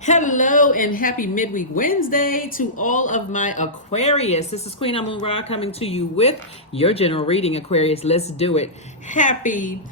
Hello and happy midweek Wednesday to all of my Aquarius. This is Queen Amun Ra coming to you with your general reading, Aquarius. Let's do it. Happy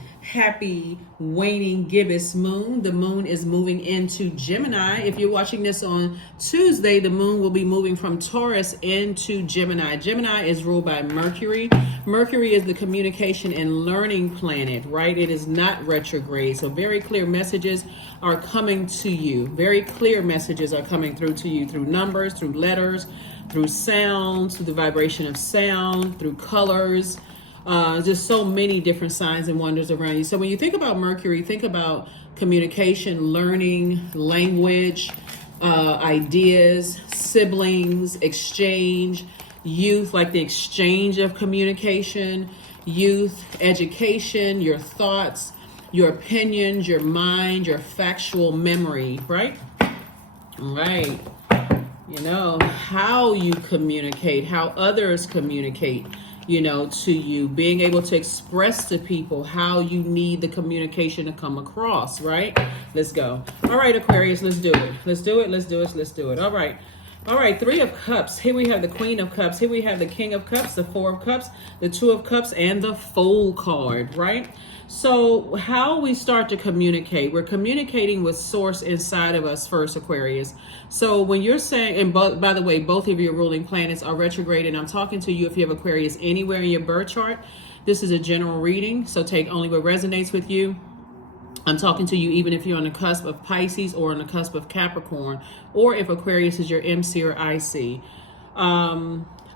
waning gibbous moon. The moon is moving into Gemini. If you're watching this on Tuesday, the moon will be moving from Taurus into Gemini. Gemini is ruled by Mercury. Mercury is the communication and learning planet, right? It is not retrograde. So very clear messages are coming to you. Very clear messages are coming through to you through numbers, through letters, through sounds, through the vibration of sound, through colors. Just so many different signs and wonders around you. So when you think about Mercury, think about communication, learning, language, ideas, siblings, exchange, youth, like the exchange of communication, youth, education, your thoughts, your opinions, your mind, your factual memory, right? Right. You know, how you communicate, how others communicate, to you, being able to express to people how you need the communication to come across, right? Let's go. All right, Aquarius, let's do it. Let's do it. All right, Three of Cups. Here we have the Queen of Cups. Here we have the King of Cups, the Four of Cups, the Two of Cups, and the Fool card, right? So how we start to communicate, we're communicating with source inside of us first, Aquarius. So when you're saying, and by the way, both of your ruling planets are retrograde, and I'm talking to you if you have Aquarius anywhere in your birth chart. This is a general reading, so take only what resonates with you. I'm talking to you even if you're on the cusp of Pisces or on the cusp of Capricorn, or if Aquarius is your MC or IC.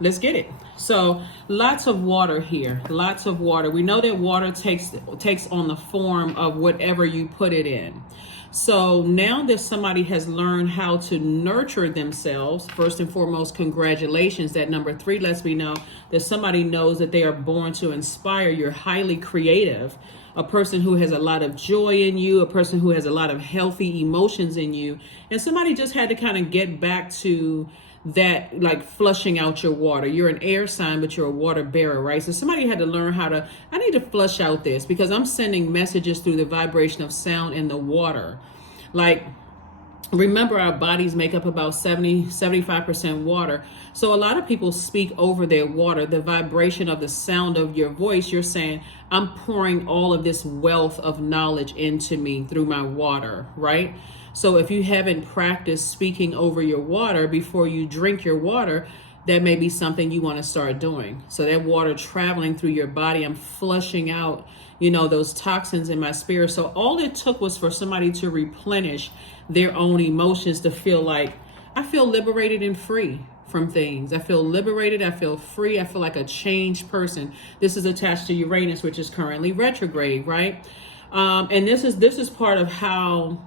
Let's get it. So lots of water here, lots of water. We know that water takes on the form of whatever you put it in. So now that somebody has learned how to nurture themselves, first and foremost, congratulations. That number 3 lets me know that somebody knows that they are born to inspire. You're highly creative, a person who has a lot of joy in you, a person who has a lot of healthy emotions in you. And somebody just had to kind of get back to that, like flushing out your water. You're an air sign, but you're a water bearer, right? So somebody had to learn I need to flush out this because I'm sending messages through the vibration of sound in the water. Like, remember, our bodies make up about 75% water. So a lot of people speak over their water, the vibration of the sound of your voice. You're saying, I'm pouring all of this wealth of knowledge into me through my water, right? So if you haven't practiced speaking over your water before you drink your water, that may be something you want to start doing. So that water traveling through your body, I'm flushing out, those toxins in my spirit. So all it took was for somebody to replenish their own emotions, to feel like, I feel liberated and free from things. I feel liberated. I feel free. I feel like a changed person. This is attached to Uranus, which is currently retrograde, right? And this is part of how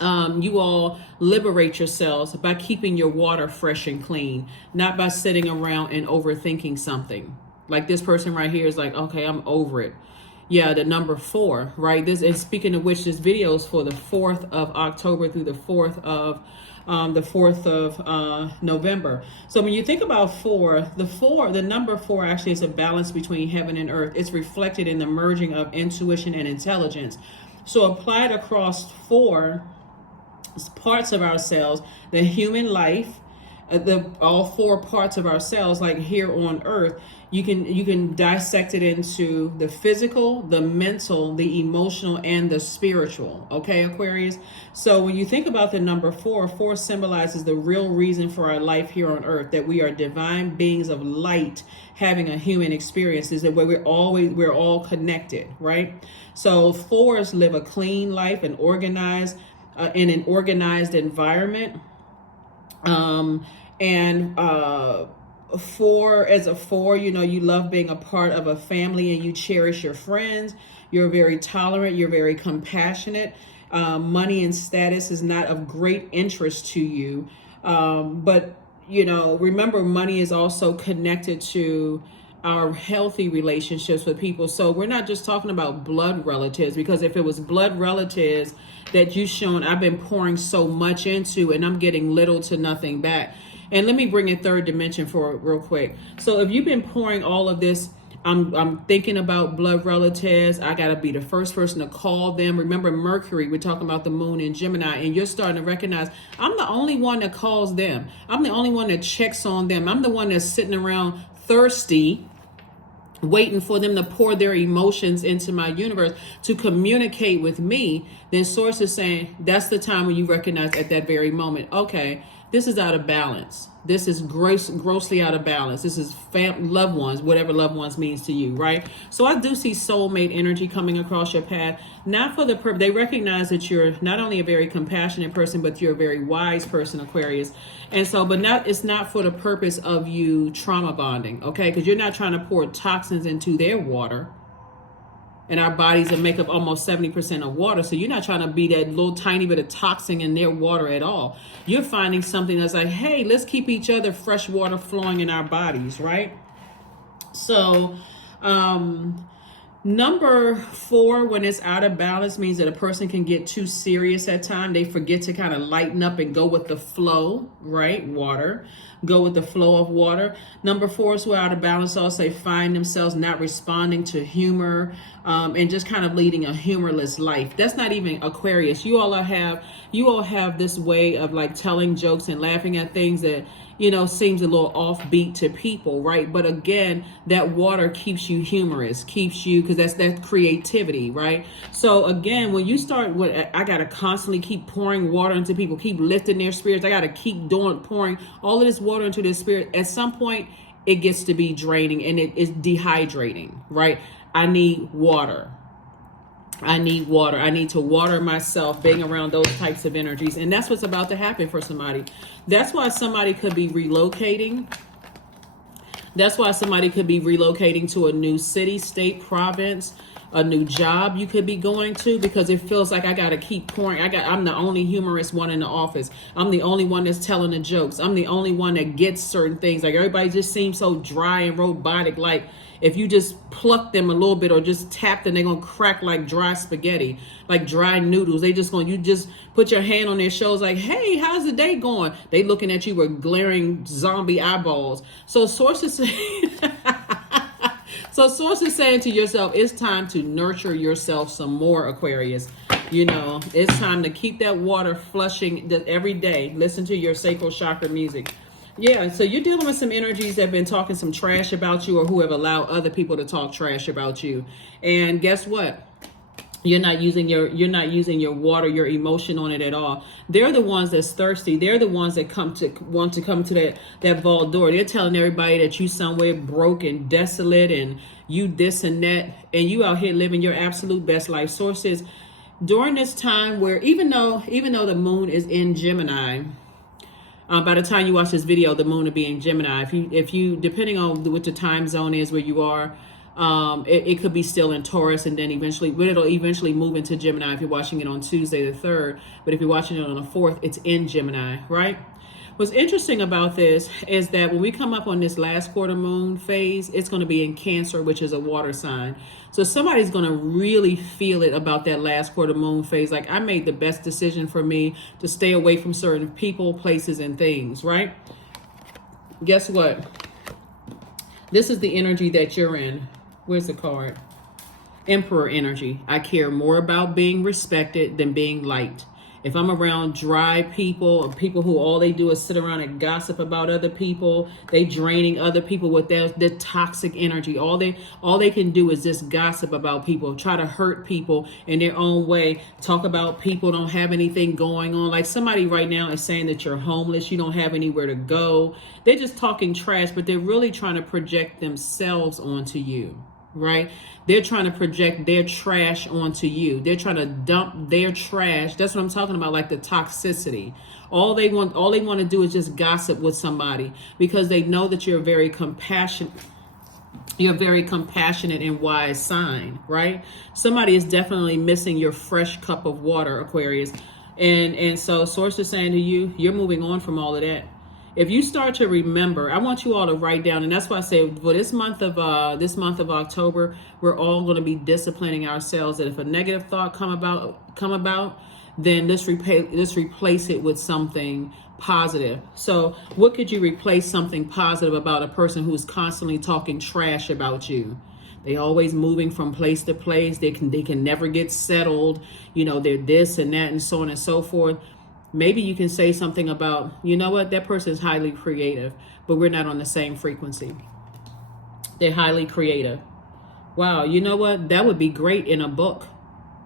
you all liberate yourselves, by keeping your water fresh and clean, not by sitting around and overthinking something. Like this person right here is like, okay, I'm over it. Yeah, the number 4, right? This is, speaking of which, this video is for the 4th of October through the 4th of November. So when you think about the number 4 actually is a balance between heaven and earth. It's reflected in the merging of intuition and intelligence. So applied across 4 parts of ourselves, the human life, all 4 parts of ourselves, like here on earth, you can dissect it into the physical, the mental, the emotional, and the spiritual. Okay, Aquarius? So when you think about the number 4 symbolizes the real reason for our life here on earth, that we are divine beings of light having a human experience, is that we're all connected, right? So 4s live a clean life and organized in an organized environment. 4, as a 4, you love being a part of a family and you cherish your friends. You're very tolerant. You're very compassionate. Money and status is not of great interest to you. But, remember, money is also connected to our healthy relationships with people. So we're not just talking about blood relatives, because if it was blood relatives that you've shown I've been pouring so much into and I'm getting little to nothing back. And let me bring in third dimension for it real quick. So if you've been pouring all of this I'm thinking about blood relatives. I got to be the first person to call them. Remember Mercury, we're talking about the moon in Gemini, and you're starting to recognize I'm the only one that calls them. I'm the only one that checks on them. I'm the one that's sitting around thirsty, waiting for them to pour their emotions into my universe to communicate with me. Then source is saying that's the time when you recognize at that very moment, okay, this is out of balance. This is grossly out of balance. This is loved ones, whatever loved ones means to you, right? So I do see soulmate energy coming across your path, not for the purpose. They recognize that you're not only a very compassionate person, but you're a very wise person, Aquarius. And so, but not, it's not for the purpose of you trauma bonding, okay? Because you're not trying to pour toxins into their water. And our bodies are make up almost 70% of water. So you're not trying to be that little tiny bit of toxin in their water at all. You're finding something that's like, hey, let's keep each other fresh water flowing in our bodies, right? So, number 4, when it's out of balance, means that a person can get too serious at times. They forget to kind of lighten up and go with the flow, right? Water. Go with the flow of water. Number 4 is who are out of balance also find themselves not responding to humor, and just kind of leading a humorless life. That's not even Aquarius. You all have this way of like telling jokes and laughing at things that, you know, seems a little offbeat to people, right? But again, that water keeps you humorous, keeps you, because that's creativity, right? So again, when you start with, I got to constantly keep pouring water into people, keep lifting their spirits. I got to keep pouring all of this water into their spirit. At some point, it gets to be draining and it is dehydrating, right? I need water. I need water. I need to water myself, being around those types of energies. And that's what's about to happen for somebody. That's why somebody could be relocating. That's why somebody could be relocating to a new city, state, province, a new job you could be going to, because it feels like I got to keep pouring. I'm the only humorous one in the office. I'm the only one that's telling the jokes. I'm the only one that gets certain things. Like everybody just seems so dry and robotic. Like if you just pluck them a little bit or just tap them, they're going to crack like dry spaghetti, like dry noodles. You just put your hand on their shoulders like, hey, how's the day going? They looking at you with glaring zombie eyeballs. So sources saying to yourself, it's time to nurture yourself some more, Aquarius. You know, it's time to keep that water flushing every day. Listen to your sacral chakra music. Yeah, so you're dealing with some energies that have been talking some trash about you or who have allowed other people to talk trash about you. And guess what? You're not using your water, your emotion on it at all. They're the ones that's thirsty. They're the ones that want to come to that vault door. They're telling everybody that you somewhere broken, desolate, and you this and that, and you out here living your absolute best life. Sources during this time where even though the moon is in Gemini. By the time you watch this video, the moon will be in Gemini. If you depending on what the time zone is where you are, it could be still in Taurus, and then it'll eventually move into Gemini if you're watching it on Tuesday the 3rd. But if you're watching it on the 4th, it's in Gemini, right? What's interesting about this is that when we come up on this last quarter moon phase, it's going to be in Cancer, which is a water sign. So somebody's going to really feel it about that last quarter moon phase. Like, I made the best decision for me to stay away from certain people, places, and things, right? Guess what? This is the energy that you're in. Where's the card? Emperor energy. I care more about being respected than being liked. If I'm around dry people, or people who all they do is sit around and gossip about other people, they draining other people with their toxic energy. All they can do is just gossip about people, try to hurt people in their own way, talk about people don't have anything going on. Like somebody right now is saying that you're homeless, you don't have anywhere to go. They're just talking trash, but they're really trying to project themselves onto you. Right? They're trying to project their trash onto you. They're trying to dump their trash. That's what I'm talking about, like the toxicity. All they want to do is just gossip with somebody because they know that you're very compassionate. You're a very compassionate and wise sign, right? Somebody is definitely missing your fresh cup of water, Aquarius. And so source is saying to you, you're moving on from all of that. If you start to remember, I want you all to write down, and that's why I say for this month of October, we're all going to be disciplining ourselves that if a negative thought come about, then let's replace it with something positive. So what could you replace something positive about a person who's constantly talking trash about you? They always moving from place to place. They can never get settled. You know, they're this and that and so on and so forth. Maybe you can say something about, you know what, that person is highly creative, but we're not on the same frequency. They're highly creative. Wow, you know what? That would be great in a book.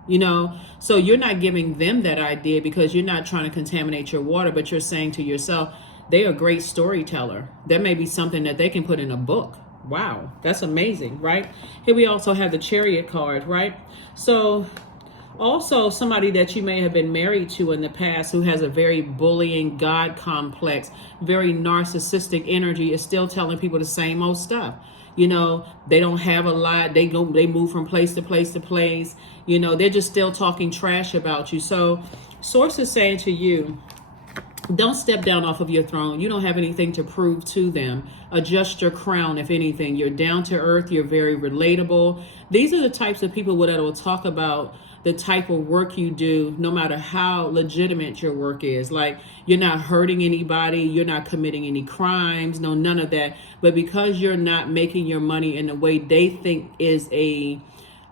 You know, so you're not giving them that idea because you're not trying to contaminate your water, but you're saying to yourself, they're a great storyteller. That may be something that they can put in a book. Wow, that's amazing, right? Here we also have the Chariot card, right? So also somebody that you may have been married to in the past who has a very bullying God complex, very narcissistic energy is still telling people the same old stuff. You know, they don't have a lot. They move from place to place to place. You know, they're just still talking trash about you. So Source is saying to you, don't step down off of your throne. You don't have anything to prove to them. Adjust your crown, if anything. You're down to earth. You're very relatable. These are the types of people that will talk about the type of work you do, no matter how legitimate your work is. Like, you're not hurting anybody. You're not committing any crimes. No, none of that. But because you're not making your money in the way they think is they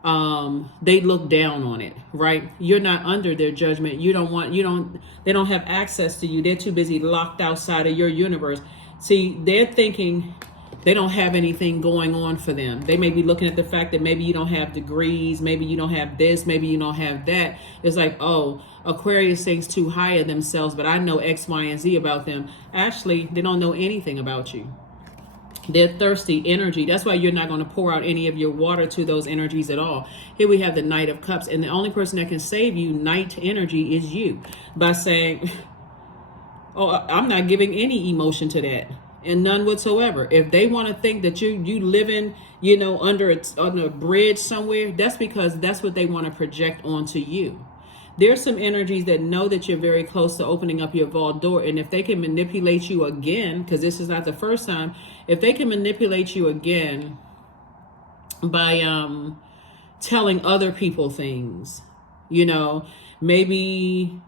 look down on it, right? You're not under their judgment. They don't have access to you. They're too busy locked outside of your universe. See, they're thinking they don't have anything going on for them. They may be looking at the fact that maybe you don't have degrees, maybe you don't have this, maybe you don't have that. It's like, oh, Aquarius thinks too high of themselves, but I know X, Y, and Z about them. Actually, they don't know anything about you. They're thirsty energy. That's why you're not going to pour out any of your water to those energies at all. Here we have the Knight of Cups, and the only person that can save you, Knight energy, is you, by saying, oh, I'm not giving any emotion to that. And none whatsoever. If they want to think that you living, you know, under a bridge somewhere, that's because that's what they want to project onto you. There's some energies that know that you're very close to opening up your vault door. And if they can manipulate you again, because this is not the first time, if they can manipulate you again by telling other people things, you know, maybe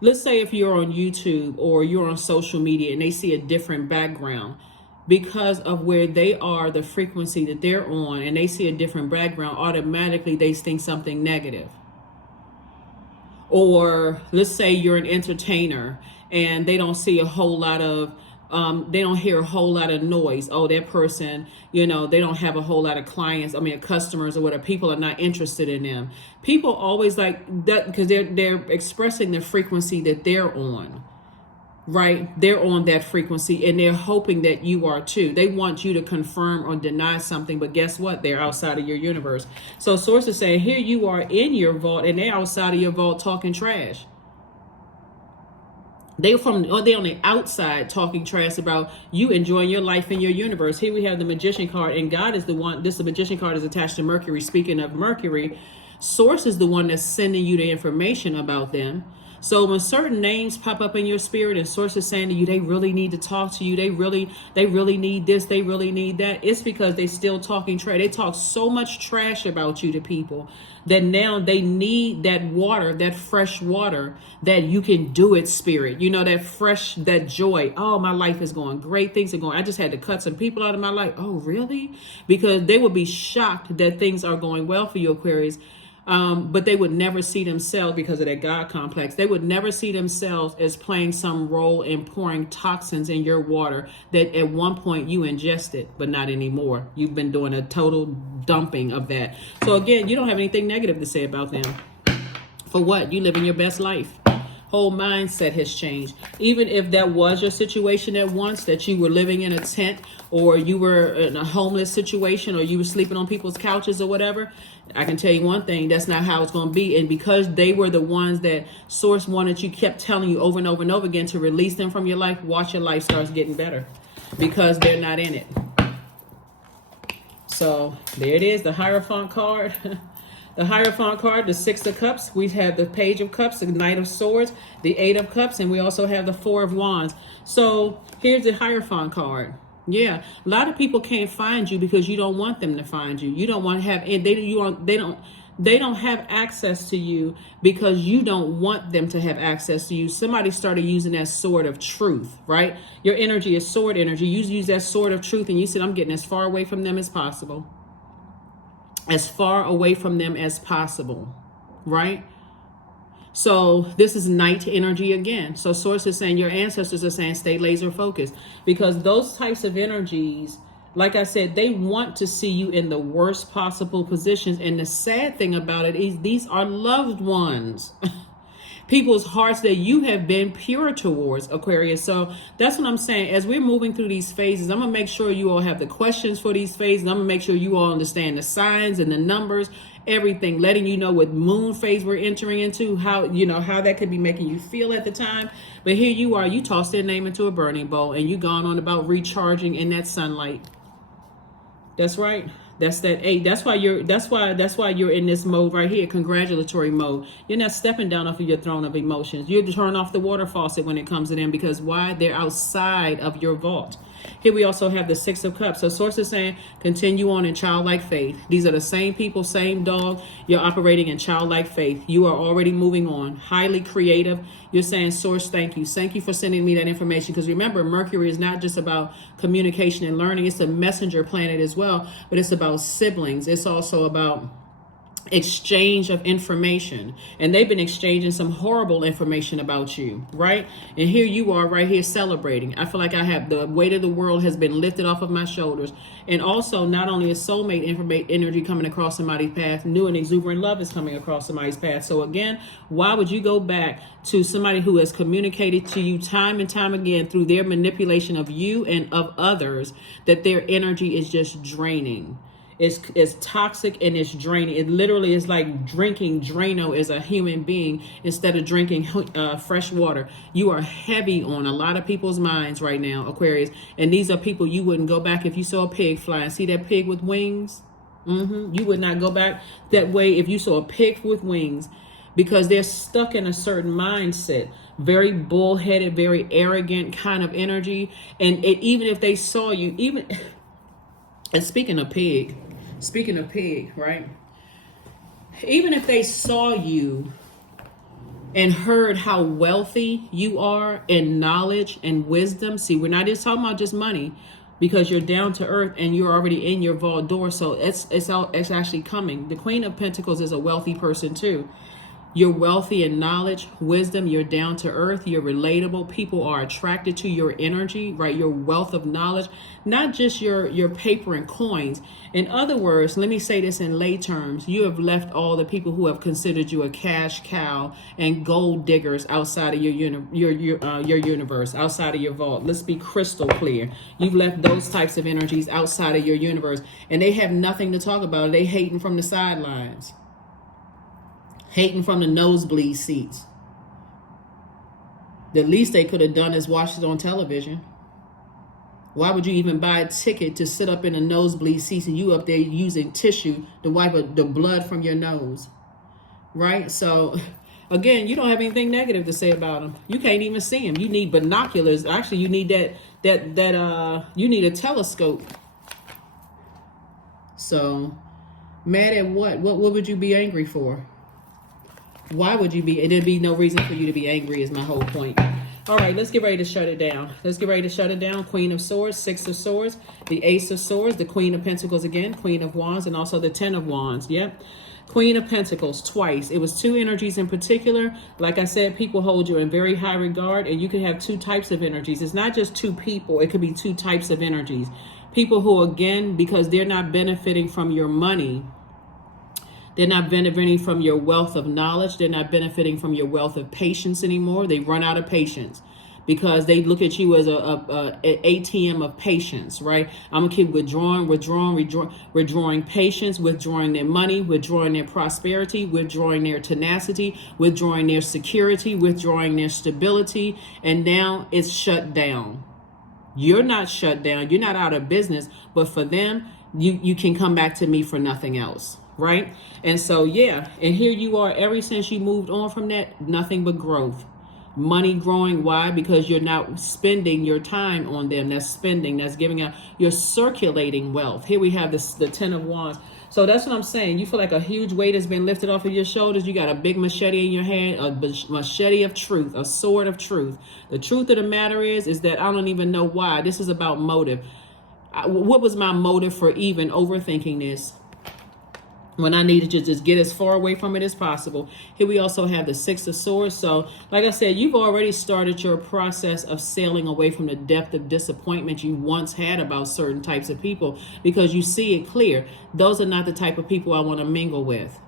let's say if you're on YouTube or you're on social media and they see a different background because of where they are, the frequency that they're on, and they see a different background, automatically they think something negative. Or let's say you're an entertainer and they don't see a whole lot of, they don't hear a whole lot of noise. Oh, that person, you know, they don't have a whole lot of clients. I mean, customers or whatever. People are not interested in them. People always like that because they're expressing the frequency that they're on, right? They're on that frequency and they're hoping that you are too. They want you to confirm or deny something, but guess what? They're outside of your universe. So Source is saying, here you are in your vault and they're outside of your vault talking trash. They're on the outside talking trash about you enjoying your life in your universe. Here we have the Magician card, and God is the one. The Magician card is attached to Mercury. Speaking of Mercury, Source is the one that's sending you the information about them. So when certain names pop up in your spirit and Source is saying to you, they really need to talk to you. They really need this. They really need that. It's because they still talking trash. They talk so much trash about you to people that now they need that water, that fresh water that you can do it spirit. You know, that fresh, that joy. Oh, my life is going great. Things are going. I just had to cut some people out of my life. Oh, really? Because they would be shocked that things are going well for you, Aquarius. But they would never see themselves because of that God complex. They would never see themselves as playing some role in pouring toxins in your water that at one point you ingested, but not anymore. You've been doing a total dumping of that. So again, you don't have anything negative to say about them. For what? You living your best life. Whole mindset has changed. Even if that was your situation at once, that you were living in a tent or you were in a homeless situation or you were sleeping on people's couches or whatever, I can tell you one thing, that's not how it's going to be. And because they were the ones that Source wanted, you kept telling you over and over and over again to release them from your life, watch your life starts getting better because they're not in it. So there it is, the Hierophant card. The Hierophant card, the Six of Cups. We have the Page of Cups, the Knight of Swords, the Eight of Cups, and we also have the Four of Wands. So here's the Hierophant card. Yeah, a lot of people can't find you because you don't want them to find you. You don't want to have, and they don't have access to you because you don't want them to have access to you. Somebody started using that sword of truth, right? Your energy is sword energy. You use that sword of truth and you said, I'm getting as far away from them as possible. as far away from them as possible, right? So this is night energy again. So source is saying, your ancestors are saying, stay laser focused, because those types of energies, like I said, they want to see you in the worst possible positions. And the sad thing about it is these are loved ones. People's hearts that you have been pure towards, Aquarius. So that's what I'm saying. As we're moving through these phases, I'm going to make sure you all have the questions for these phases. I'm going to make sure you all understand the signs and the numbers, everything, letting you know what moon phase we're entering into, how, you know, how that could be making you feel at the time. But here you are, you tossed their name into a burning bowl and you gone on about recharging in that sunlight. That's right. That's that 8. That's why you're in this mode right here, congratulatory mode. You're not stepping down off of your throne of emotions. You're turning off the water faucet when it comes to them, because why? They're outside of your vault. Here we also have the 6 of Cups. So source is saying, continue on in childlike faith. These are the same people, same dog. You're operating in childlike faith. You are already moving on. Highly creative. You're saying, source, thank you. Thank you for sending me that information. Because remember, Mercury is not just about communication and learning. It's a messenger planet as well. But it's about siblings. It's also about exchange of information, and they've been exchanging some horrible information about you, right? And here you are right here celebrating. I feel like I have the weight of the world has been lifted off of my shoulders. And also, not only is soulmate energy coming across somebody's path, new and exuberant love is coming across somebody's path. So again, why would you go back to somebody who has communicated to you time and time again through their manipulation of you and of others that their energy is just draining? It's toxic and it's draining. It literally is like drinking Drano as a human being instead of drinking fresh water. You are heavy on a lot of people's minds right now, Aquarius. And these are people you wouldn't go back if you saw a pig flying. See that pig with wings? You would not go back that way if you saw a pig with wings, because they're stuck in a certain mindset. Very bullheaded, very arrogant kind of energy. And even if they saw you, and speaking of pig, right? Even if they saw you and heard how wealthy you are in knowledge and wisdom. See, we're not just talking about just money, because you're down to earth and you're already in your vault door. So it's actually coming. The Queen of Pentacles is a wealthy person too. You're wealthy in knowledge, wisdom, you're down to earth, you're relatable. People are attracted to your energy, right? Your wealth of knowledge, not just your paper and coins. In other words, let me say this in lay terms. You have left all the people who have considered you a cash cow and gold diggers outside of your universe, outside of your vault. Let's be crystal clear. You've left those types of energies outside of your universe, and they have nothing to talk about. They hating from the sidelines. Hating from the nosebleed seats. The least they could have done is watch it on television. Why would you even buy a ticket to sit up in a nosebleed seats and you up there using tissue to wipe the blood from your nose? Right? So, again, you don't have anything negative to say about them. You can't even see them. You need binoculars. Actually, you need you need a telescope. So, mad at what? What would you be angry for? Why would you be? There'd be no reason for you to be angry is my whole point. All right, let's get ready to shut it down. Queen of Swords, 6 of Swords, the Ace of Swords, the Queen of Pentacles again, Queen of Wands, and also the 10 of Wands. Yep. Queen of Pentacles twice. It was 2 energies in particular. Like I said, people hold you in very high regard, and you can have 2 types of energies. It's not just 2 people. It could be 2 types of energies. People who, again, because they're not benefiting from your money, they're not benefiting from your wealth of knowledge. They're not benefiting from your wealth of patience anymore. They run out of patience because they look at you as an ATM of patience, right? I'm going to keep withdrawing patience, withdrawing their money, withdrawing their prosperity, withdrawing their tenacity, withdrawing their security, withdrawing their stability. And now it's shut down. You're not shut down. You're not out of business. But for them, you can come back to me for nothing else. Right? And so, yeah, and here you are, ever since you moved on from that, nothing but growth. Money growing. Why? Because you're not spending your time on them. That's spending. That's giving out. You're circulating wealth. Here we have the 10 of Wands. So that's what I'm saying. You feel like a huge weight has been lifted off of your shoulders. You got a big machete in your hand, a machete of truth, a sword of truth. The truth of the matter is that I don't even know why. This is about motive. What was my motive for even overthinking this? when I needed to just get as far away from it as possible. Here we also have the Six of Swords. So like I said, you've already started your process of sailing away from the depth of disappointment you once had about certain types of people, because you see it clear. Those are not the type of people I want to mingle with.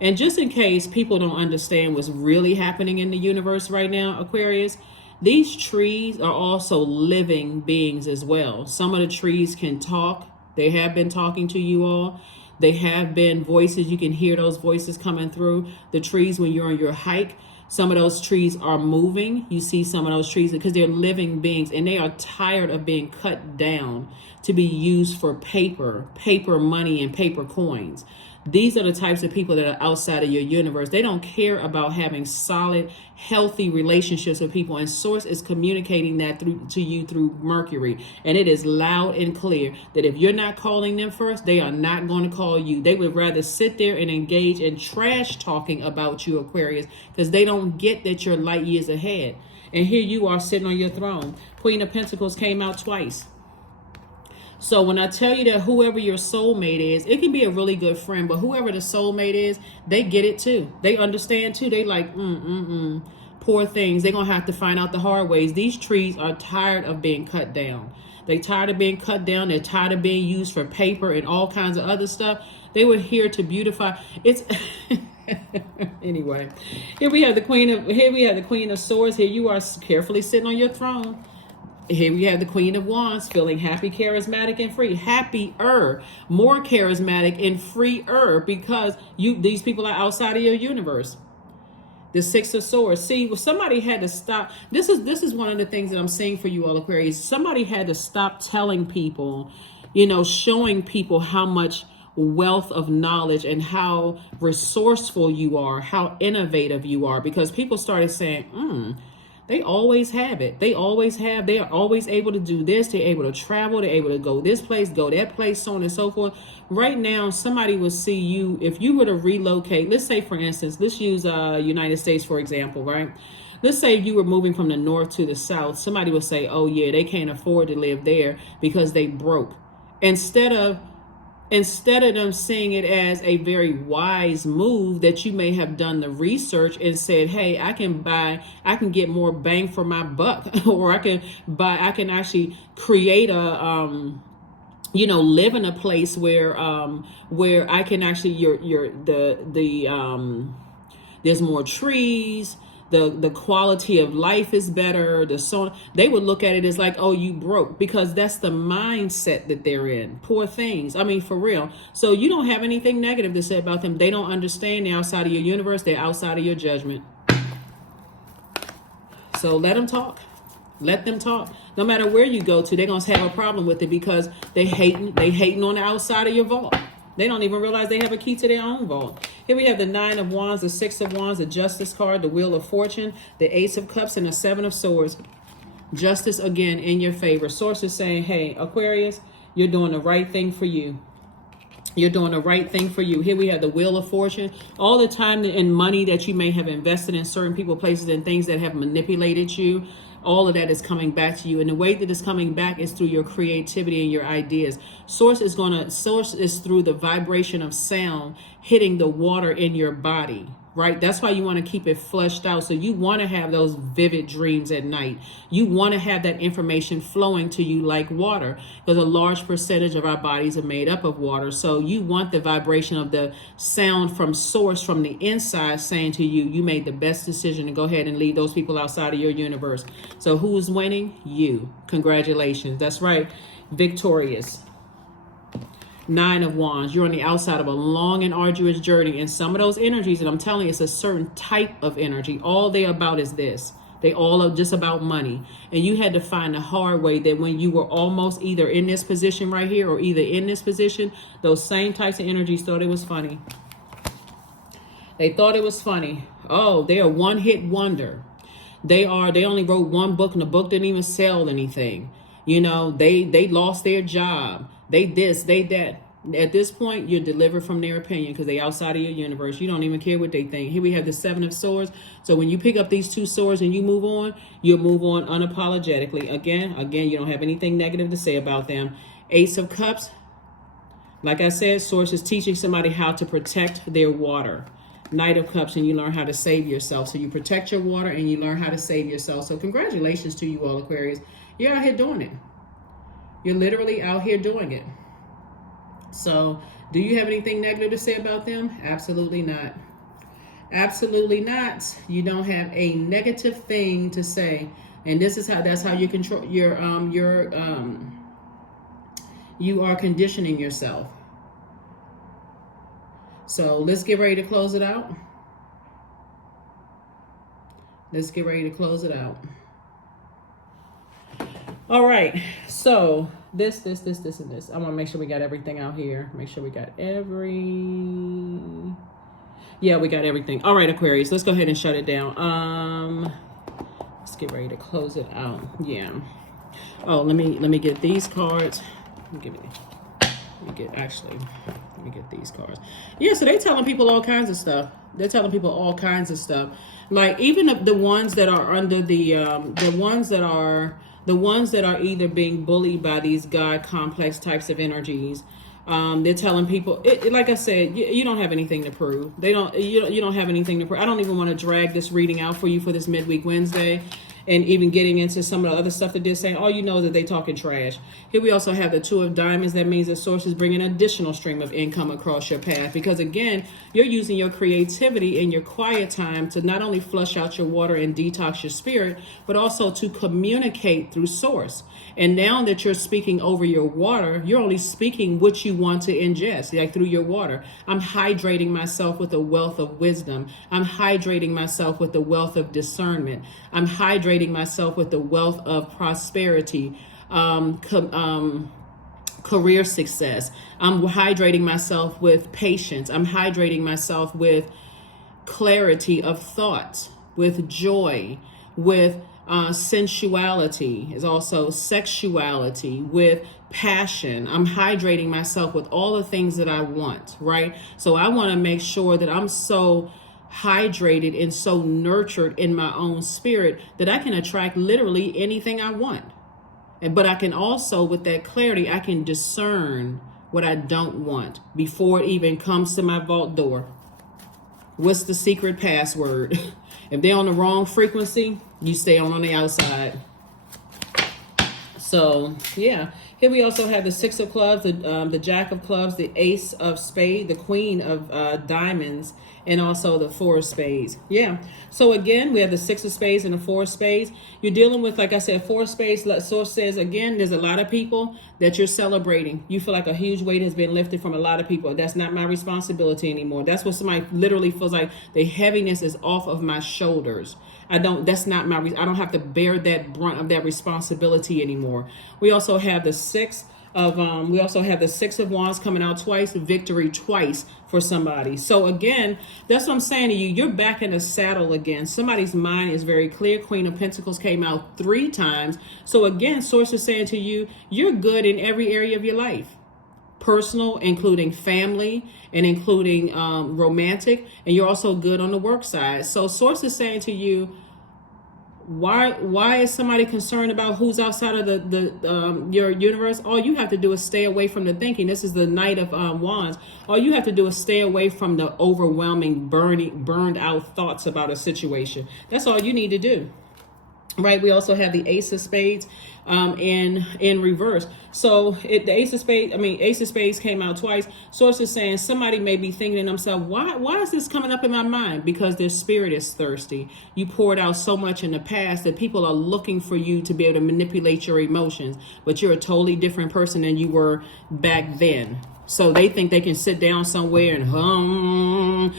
And just in case people don't understand what's really happening in the universe right now, Aquarius, these trees are also living beings as well. Some of the trees can talk. They have been talking to you all. They have been voices. You can hear those voices coming through the trees when you're on your hike. Some of those trees are moving. You see some of those trees because they're living beings, and they are tired of being cut down to be used for paper money, and paper coins. These are the types of people that are outside of your universe. They don't care about having solid, healthy relationships with people. And Source is communicating that to you through Mercury. And it is loud and clear that if you're not calling them first, they are not going to call you. They would rather sit there and engage in trash talking about you, Aquarius, because they don't get that you're light years ahead. And here you are sitting on your throne. Queen of Pentacles came out twice. So when I tell you that whoever your soulmate is, it can be a really good friend, but whoever the soulmate is, they get it too. They understand too. They like, poor things. They're going to have to find out the hard ways. These trees are tired of being cut down. They're tired of being cut down. They're tired of being used for paper and all kinds of other stuff. They were here to beautify. It's anyway. Here we have the Queen of Swords. Here you are carefully sitting on your throne. Here we have the Queen of Wands, feeling happy, charismatic, and free. Happier, more charismatic and freer, because these people are outside of your universe. The Six of Swords. See, well, somebody had to stop. This is one of the things that I'm seeing for you all, Aquarius. Somebody had to stop telling people, showing people how much wealth of knowledge and how resourceful you are, how innovative you are, because people started saying, they always have it. They always have. They are always able to do this. They're able to travel. They're able to go this place, go that place, so on and so forth. Right now, somebody will see you. If you were to relocate, let's say, for instance, let's use United States, for example, right? Let's say you were moving from the north to the south. Somebody would say, oh, yeah, they can't afford to live there because they broke. Instead of them seeing it as a very wise move, that you may have done the research and said, hey, I can get more bang for my buck, or I can actually create live in a place where I can actually, there's more trees. The quality of life is better. They would look at it as like, oh, you broke, because that's the mindset that they're in. Poor things. I mean, for real. So you don't have anything negative to say about them. They don't understand. They're outside of your universe. They're outside of your judgment. So let them talk. Let them talk. No matter where you go to, they're going to have a problem with it, because they hating on the outside of your vault. They don't even realize they have a key to their own vault. Here we have the Nine of Wands, the Six of Wands, the Justice card, the Wheel of Fortune, the Ace of Cups, and the Seven of Swords. Justice, again, in your favor. Source is saying, hey, Aquarius, you're doing the right thing for you. You're doing the right thing for you. Here we have the Wheel of Fortune. All the time and money that you may have invested in certain people, places, and things that have manipulated you, all of that is coming back to you. And the way that it's coming back is through your creativity and your ideas. Source is through the vibration of sound hitting the water in your body, right? That's why you want to keep it flushed out. So you want to have those vivid dreams at night. You want to have that information flowing to you like water, because a large percentage of our bodies are made up of water. So you want the vibration of the sound from source, from the inside, saying to you, you made the best decision to go ahead and leave those people outside of your universe. So who's winning? You. Congratulations. That's right. Victorious. Nine of Wands. You're on the outside of a long and arduous journey, and some of those energies, and I'm telling you, it's a certain type of energy. All they're about is this. They all are just about money. And you had to find the hard way that when you were almost either in this position right here or either in this position, those same types of energies thought it was funny. They thought it was funny. Oh, they are one-hit wonder. They only wrote one book, and the book didn't even sell anything. They lost their job. They this, they that. At this point, you're delivered from their opinion, because they're outside of your universe. You don't even care what they think. Here we have the Seven of Swords. So when you pick up these two swords and you move on, you'll move on unapologetically. Again, you don't have anything negative to say about them. Ace of Cups. Like I said, Source is teaching somebody how to protect their water. Knight of Cups, and you learn how to save yourself. So you protect your water and you learn how to save yourself. So congratulations to you all, Aquarius. You're out here doing it. You're literally out here doing it. So do you have anything negative to say about them? Absolutely not. Absolutely not. You don't have a negative thing to say. And that's how you control you are conditioning yourself. So let's get ready to close it out. Let's get ready to close it out. All right. So this, and this. I want to make sure we got everything out here. Make sure we got yeah, we got everything. All right, Aquarius, let's go ahead and shut it down. Let's get ready to close it out. Yeah. Oh, let me get these cards. Let me get these cards. Yeah, so they're telling people all kinds of stuff. They're telling people all kinds of stuff. Like even the ones that are under the ones that are either being bullied by these God complex types of energies. They're telling people, like I said, you don't have anything to prove. You don't have anything to prove. I don't even want to drag this reading out for you for this midweek Wednesday, and even getting into some of the other stuff that they're saying. All you know is that they talking trash. Here we also have the Two of Diamonds. That means that Source is bringing an additional stream of income across your path, because again, you're using your creativity in your quiet time to not only flush out your water and detox your spirit, but also to communicate through Source. And now that you're speaking over your water, you're only speaking what you want to ingest, like through your water. I'm hydrating myself with a wealth of wisdom. I'm hydrating myself with the wealth of discernment. I'm hydrating myself with the wealth of prosperity, career success. I'm hydrating myself with patience. I'm hydrating myself with clarity of thought, with joy, with sensuality, is also sexuality, with passion. I'm hydrating myself with all the things that I want, right? So I want to make sure that I'm so hydrated and so nurtured in my own spirit that I can attract literally anything I want. But I can also, with that clarity, I can discern what I don't want before it even comes to my vault door. What's the secret password? If they're on the wrong frequency, you stay on the outside. So, yeah. Here we also have the Six of Clubs, the Jack of Clubs, the Ace of Spades, the Queen of Diamonds, and also the Four of Spades. Yeah. So again, we have the Six of Spades and the Four of Spades. You're dealing with, like I said, Four of Spades. Source says, again, there's a lot of people that you're celebrating. You feel like a huge weight has been lifted from a lot of people. That's not my responsibility anymore. That's what somebody literally feels like. The heaviness is off of my shoulders. I don't have to bear that brunt of that responsibility anymore. We also have the Six of Wands coming out twice, victory twice for somebody. So again, that's what I'm saying to you. You're back in the saddle again. Somebody's mind is very clear. Queen of Pentacles came out 3 times. So again, Source is saying to you, you're good in every area of your life. Personal, including family, and including romantic, and you're also good on the work side. So Source is saying to you, why is somebody concerned about who's outside of your universe? All you have to do is stay away from the thinking. This is the Knight of Wands. All you have to do is stay away from the overwhelming, burned out thoughts about a situation. That's all you need to do. Right, we also have the Ace of Spades in reverse. So the Ace of Spades came out twice. Source is saying somebody may be thinking to themselves, why is this coming up in my mind? Because their spirit is thirsty. You poured out so much in the past that people are looking for you to be able to manipulate your emotions, but you're a totally different person than you were back then. So they think they can sit down somewhere and hum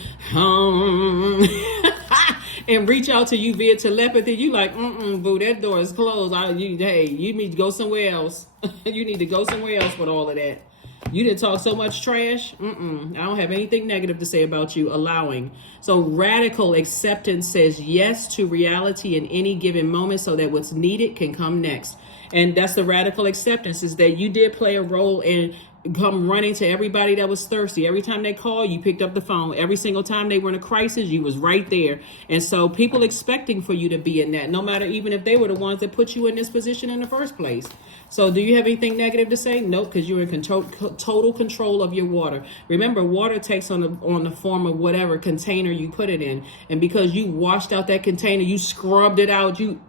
and reach out to you via telepathy. You like, boo, that door is closed. You need to go somewhere else. You need to go somewhere else with all of that. You didn't talk so much trash. I don't have anything negative to say about you. Allowing. So radical acceptance says yes to reality in any given moment so that what's needed can come next. And that's the radical acceptance, is that you did play a role in come running to everybody that was thirsty. Every time they called, you picked up the phone. Every single time they were in a crisis, you was right there. And so people expecting for you to be in that, no matter even if they were the ones that put you in this position in the first place. So do you have anything negative to say? Nope, because you're in total control of your water. Remember, water takes on the form of whatever container you put it in. And because you washed out that container, you scrubbed it out, you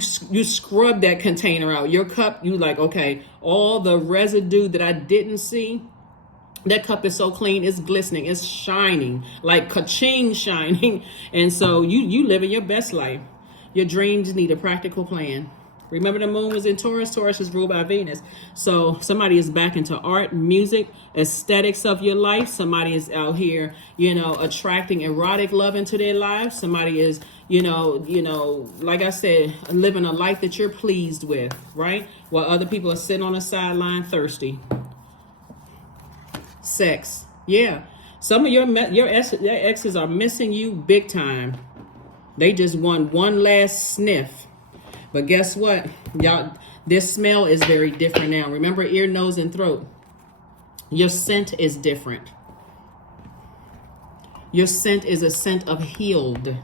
scrub that container out. Your cup, you like, okay, all the residue that I didn't see, that cup is so clean, it's glistening, it's shining, like ka-ching shining. And so you living your best life. Your dreams need a practical plan. Remember, the moon was in Taurus. Taurus is ruled by Venus. So somebody is back into art, music, aesthetics of your life. Somebody is out here, attracting erotic love into their lives. Somebody is, like I said, living a life that you're pleased with, right? While other people are sitting on the sideline thirsty. Sex. Yeah. Some of your exes are missing you big time. They just want one last sniff. But guess what? Y'all, this smell is very different now. Remember, ear, nose, and throat. Your scent is different. Your scent is a scent of healed.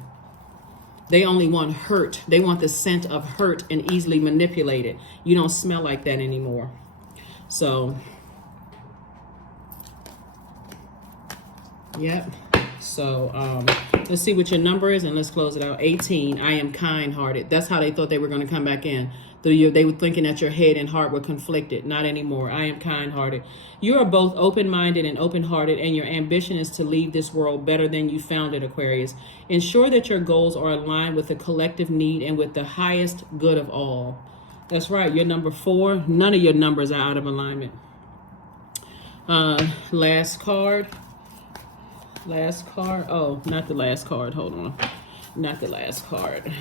They only want hurt. They want the scent of hurt and easily manipulated. You don't smell like that anymore. So, yep. So let's see what your number is, and let's close it out. 18. I am kind-hearted. That's how they thought they were going to come back in. They were thinking that your head and heart were conflicted. Not anymore. I am kind-hearted. You are both open-minded and open-hearted, and your ambition is to leave this world better than you found it, Aquarius. Ensure that your goals are aligned with the collective need and with the highest good of all. That's right. You're number 4. None of your numbers are out of alignment. Last card. Last card. Oh, not the last card. Hold on. Not the last card.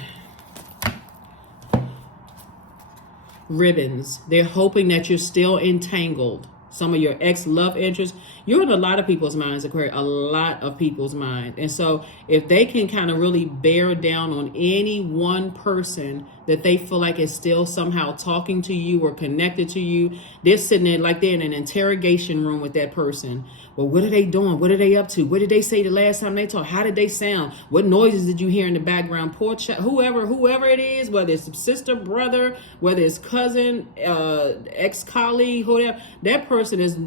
Ribbons. They're hoping that you're still entangled. Some of your ex-love interests. You're in a lot of people's minds, Aquarius. A lot of people's minds. And so if they can kind of really bear down on any one person that they feel like is still somehow talking to you or connected to you, they're sitting there like they're in an interrogation room with that person. Well, what are they doing? What are they up to? What did they say the last time they talked? How did they sound? What noises did you hear in the background? Poor whoever it is, whether it's sister, brother, whether it's cousin, ex-colleague, whatever, that person is,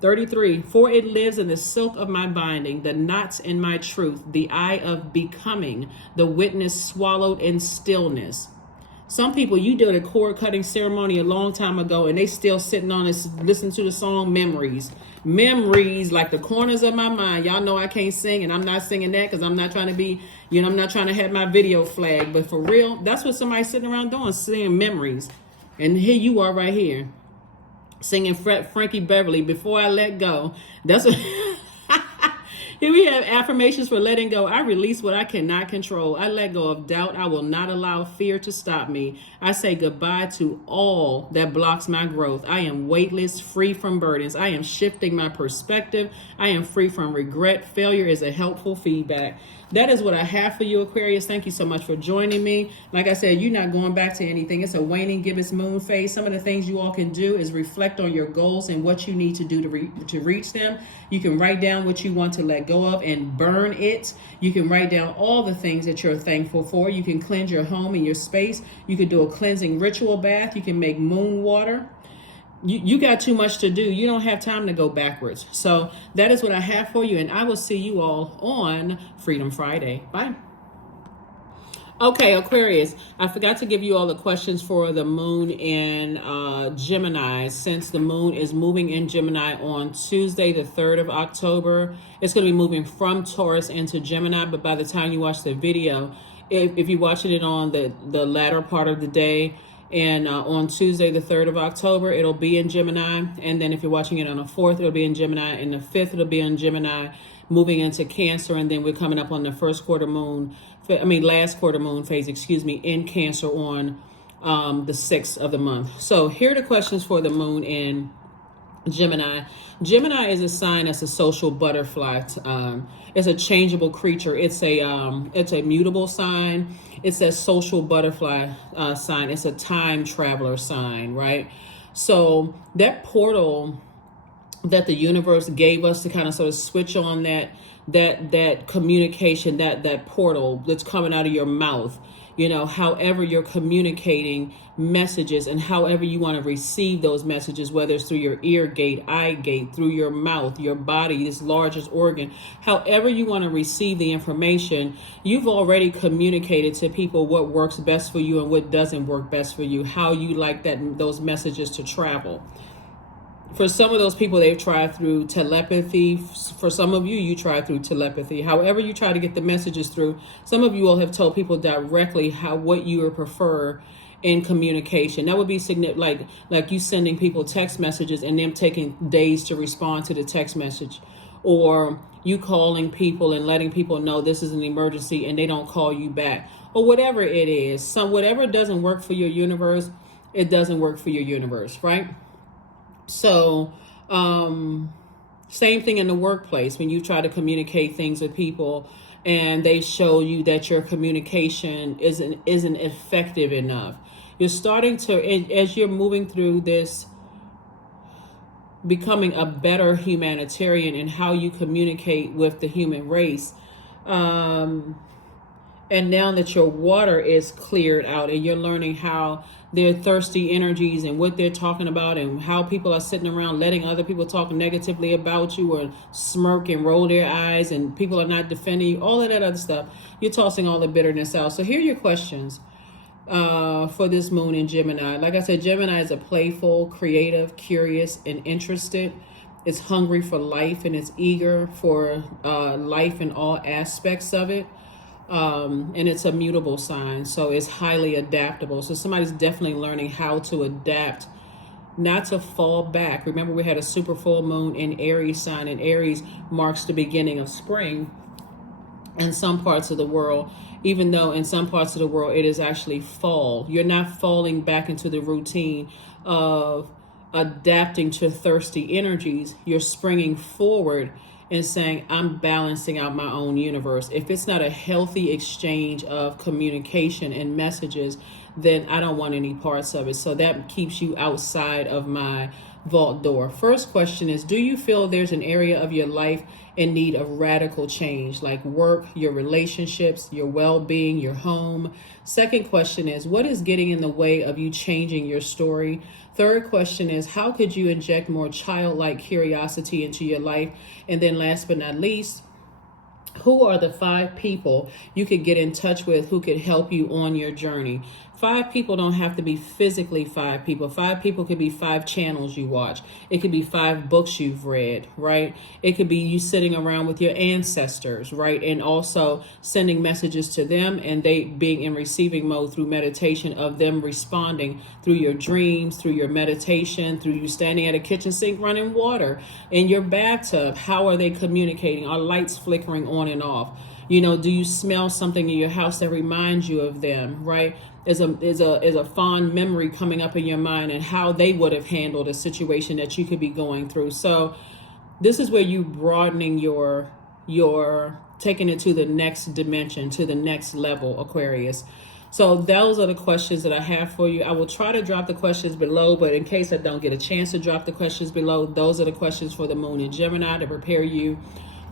33. For it lives in the silk of my binding, the knots in my truth, the eye of becoming, the witness swallowed in stillness. Some people, you did a cord cutting ceremony a long time ago, and they still sitting on this, listening to the song Memories. Memories, like the corners of my mind. Y'all know I can't sing, and I'm not singing that because I'm not trying to be, I'm not trying to have my video flag. But for real, that's what somebody's sitting around doing, singing Memories. And here you are right here, singing Frankie Beverly, Before I Let Go. That's what... Here we have affirmations for letting go. I release what I cannot control. I let go of doubt. I will not allow fear to stop me. I say goodbye to all that blocks my growth. I am weightless, free from burdens. I am shifting my perspective. I am free from regret. Failure is a helpful feedback. That is what I have for you, Aquarius. Thank you so much for joining me. Like I said, you're not going back to anything. It's a waning gibbous moon phase. Some of the things you all can do is reflect on your goals and what you need to do to reach them. You can write down what you want to let go of and burn it. You can write down all the things that you're thankful for. You can cleanse your home and your space. You can do a cleansing ritual bath. You can make moon water. You got too much to do. You don't have time to go backwards. So that is what I have for you. And I will see you all on Freedom Friday. Bye. Okay, Aquarius, I forgot to give you all the questions for the moon in Gemini. Since the moon is moving in Gemini on Tuesday, the 3rd of October, it's going to be moving from Taurus into Gemini. But by the time you watch the video, if you're watching it on the latter part of the day, and on Tuesday, the 3rd of October, it'll be in Gemini. And then if you're watching it on the 4th, it'll be in Gemini. And the 5th, it'll be in Gemini, moving into Cancer. And then we're coming up on the last quarter moon phase, in Cancer on the 6th of the month. So here are the questions for the moon in Gemini. Gemini is a sign that's a social butterfly. It's a changeable creature. It's a mutable sign. It's a social butterfly sign. It's a time traveler sign, right? So that portal that the universe gave us to kind of sort of switch on that communication, that portal that's coming out of your mouth, however you're communicating messages and however you want to receive those messages, whether it's through your ear gate, eye gate, through your mouth, your body, this largest organ, however you want to receive the information, you've already communicated to people what works best for you and what doesn't work best for you, how you like those messages to travel. For some of those people, they've tried through telepathy. For some of you, you try through telepathy. However you try to get the messages through, some of you all have told people directly what you would prefer in communication. That would be significant, like you sending people text messages and them taking days to respond to the text message, or you calling people and letting people know this is an emergency and they don't call you back, or whatever it is. So whatever doesn't work for your universe, it doesn't work for your universe, right? So, same thing in the workplace when you try to communicate things with people and they show you that your communication isn't effective enough. You're starting to, as you're moving through this, becoming a better humanitarian in how you communicate with the human race. And now that your water is cleared out and you're learning how their thirsty energies and what they're talking about and how people are sitting around letting other people talk negatively about you or smirk and roll their eyes and people are not defending you, all of that other stuff, you're tossing all the bitterness out. So here are your questions for this moon in Gemini. Like I said, Gemini is a playful, creative, curious, and interested. It's hungry for life and it's eager for life in all aspects of it. And it's a mutable sign, so it's highly adaptable. So somebody's definitely learning how to adapt, not to fall back. Remember, we had a super full moon in Aries sign, and Aries marks the beginning of spring in some parts of the world, even though in some parts of the world it is actually fall. You're not falling back into the routine of adapting to thirsty energies. You're springing forward and saying, I'm balancing out my own universe. If it's not a healthy exchange of communication and messages, then I don't want any parts of it. So that keeps you outside of my vault door. First question is, do you feel there's an area of your life in need of radical change, like work, your relationships, your well-being, your home? Second question is, what is getting in the way of you changing your story? Third question is, how could you inject more childlike curiosity into your life? And then last but not least, who are the 5 people you could get in touch with who could help you on your journey? 5 people don't have to be physically 5 people. 5 people could be 5 channels you watch. It could be 5 books you've read, right? It could be you sitting around with your ancestors, right? And also sending messages to them and they being in receiving mode through meditation, of them responding through your dreams, through your meditation, through you standing at a kitchen sink running water, in your bathtub. How are they communicating? Are lights flickering on and off? Do you smell something in your house that reminds you of them, right? Is a fond memory coming up in your mind and how they would have handled a situation that you could be going through. So this is where you broadening your taking it to the next dimension, to the next level, Aquarius. So those are the questions that I have for you. I will try to drop the questions below, but in case I don't get a chance to drop the questions below, those are the questions for the moon in Gemini to prepare you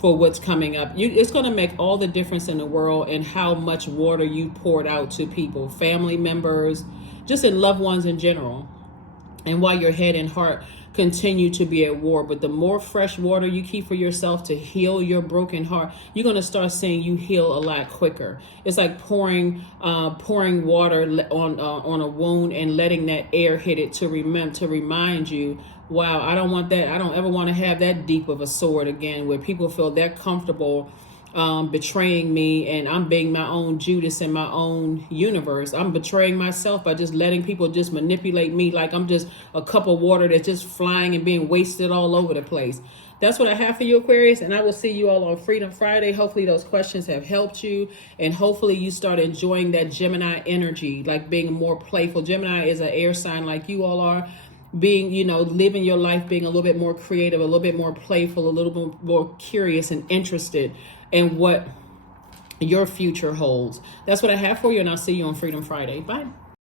for what's coming up. It's going to make all the difference in the world in how much water you poured out to people, family members, just in loved ones in general. And while your head and heart continue to be at war, but the more fresh water you keep for yourself to heal your broken heart, you're going to start seeing you heal a lot quicker. It's like pouring water on a wound and letting that air hit it to remind you, wow, I don't want that. I don't ever want to have that deep of a sword again, where people feel that comfortable betraying me, and I'm being my own Judas in my own universe. I'm betraying myself by just letting people just manipulate me like I'm just a cup of water that's just flying and being wasted all over the place. That's what I have for you, Aquarius, and I will see you all on Freedom Friday. Hopefully those questions have helped you, and hopefully you start enjoying that Gemini energy, like being more playful. Gemini is an air sign like you all are. being, you know, living your life, being a little bit more creative, a little bit more playful, a little bit more curious and interested in what your future holds. That's what I have for you, and I'll see you on Freedom Friday. Bye.